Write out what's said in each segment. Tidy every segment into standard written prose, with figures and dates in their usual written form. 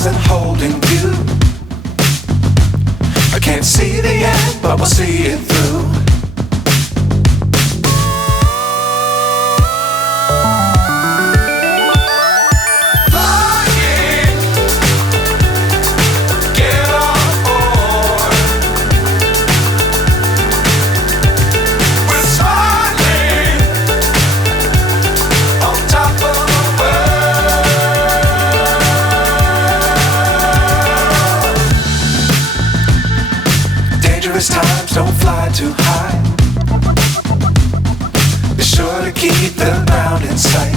stars and holding you. I can't see the end, but we'll see it through. Times don't fly too high. Be sure to keep the ground in sight.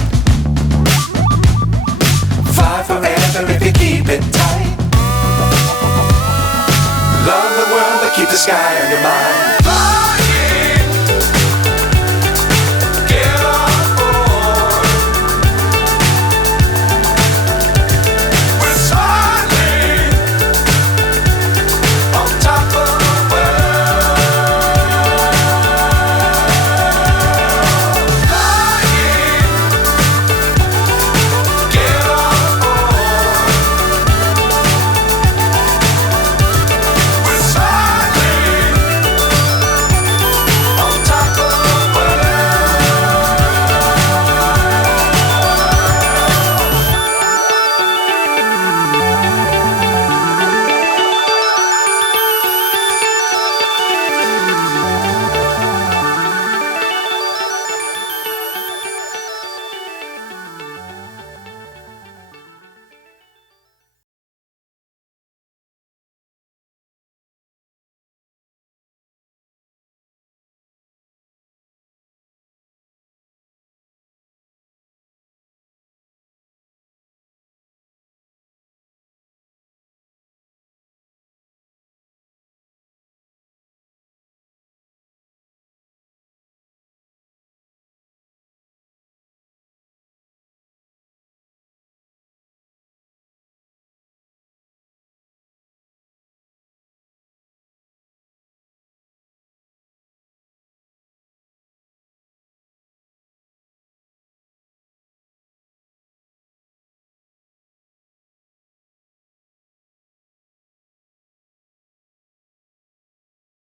Fly forever if you keep it tight. Love the world but keep the sky on your mind.